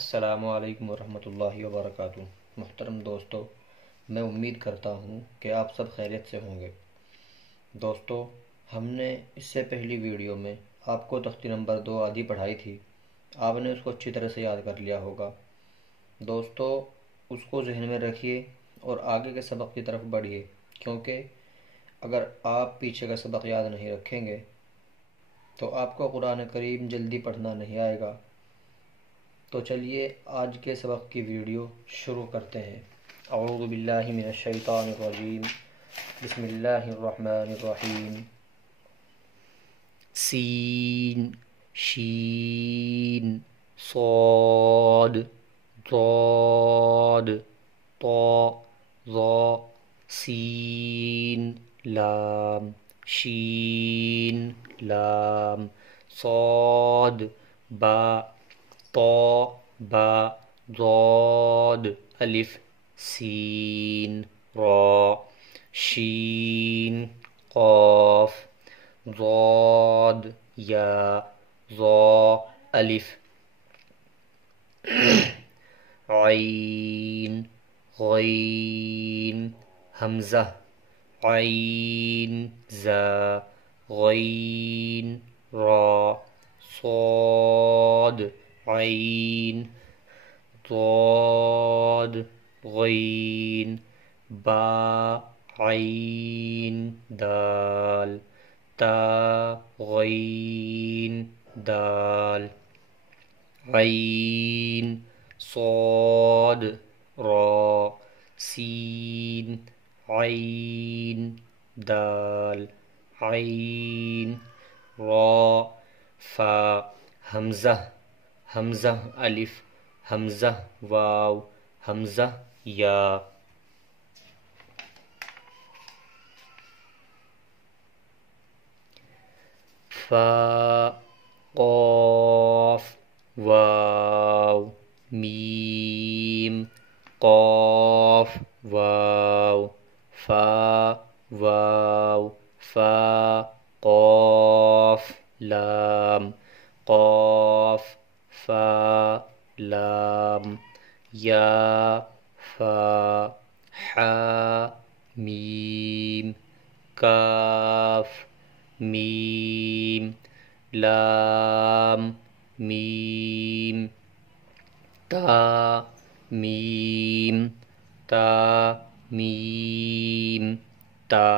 السلام علیکم ورحمتہ اللہ وبرکاتہ۔ محترم دوستو، میں امید کرتا ہوں کہ آپ سب خیریت سے ہوں گے۔ دوستو، ہم نے اس سے پہلی ویڈیو میں آپ کو تختی نمبر 2 آدھی پڑھائی تھی۔ آپ نے اس کو اچھی طرح سے یاد کر لیا ہوگا۔ دوستو، اس کو ذہن میں رکھیے اور آگے کے سبق کی طرف بڑھیے، کیونکہ اگر آپ پیچھے کا سبق یاد نہیں رکھیں گے تو آپ کو قرآن کریم جلدی پڑھنا نہیں آئے گا۔ تو چلیے آج کے سبق کی ویڈیو شروع کرتے ہیں۔ اعوذ باللہ من الشیطان الرجیم، بسم اللہ الرحمن الرحیم۔ سین، شین، صاد، ضاد، طا، ظا، سین، لام، شین، لام، صاد، با، طا، با، ضاد، الف، سین، را، شین، قاف، ضاد، یا، ظا، الف، عین، غین، حمزہ، عین، زا، غین، را، صاد، عین، ضاد، غین، با، عین، دال، تا، غین، دال، عین، صاد، را، سین، عین، دال، عین، را، فا، حمزہ، حمزہ الف، حمزہ واو، حمزہ یا، فا، قاف، واو، میم، قاف، واو، فا، واو، فا، قاف، لام، قاف، فا، لام، یا، فا، حا، میم، کاف، میم، لام، میم، تا، میم، تا، میم، تا۔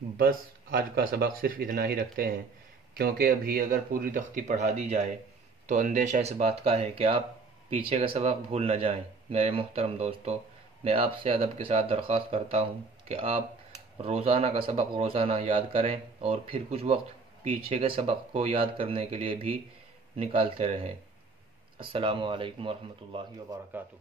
بس آج کا سبق صرف اتنا ہی رکھتے ہیں، کیونکہ ابھی اگر پوری تختی پڑھا دی جائے تو اندیشہ اس بات کا ہے کہ آپ پیچھے کا سبق بھول نہ جائیں۔ میرے محترم دوستو، میں آپ سے ادب کے ساتھ درخواست کرتا ہوں کہ آپ روزانہ کا سبق روزانہ یاد کریں اور پھر کچھ وقت پیچھے کے سبق کو یاد کرنے کے لیے بھی نکالتے رہیں۔ السلام علیکم ورحمتہ اللہ وبرکاتہ۔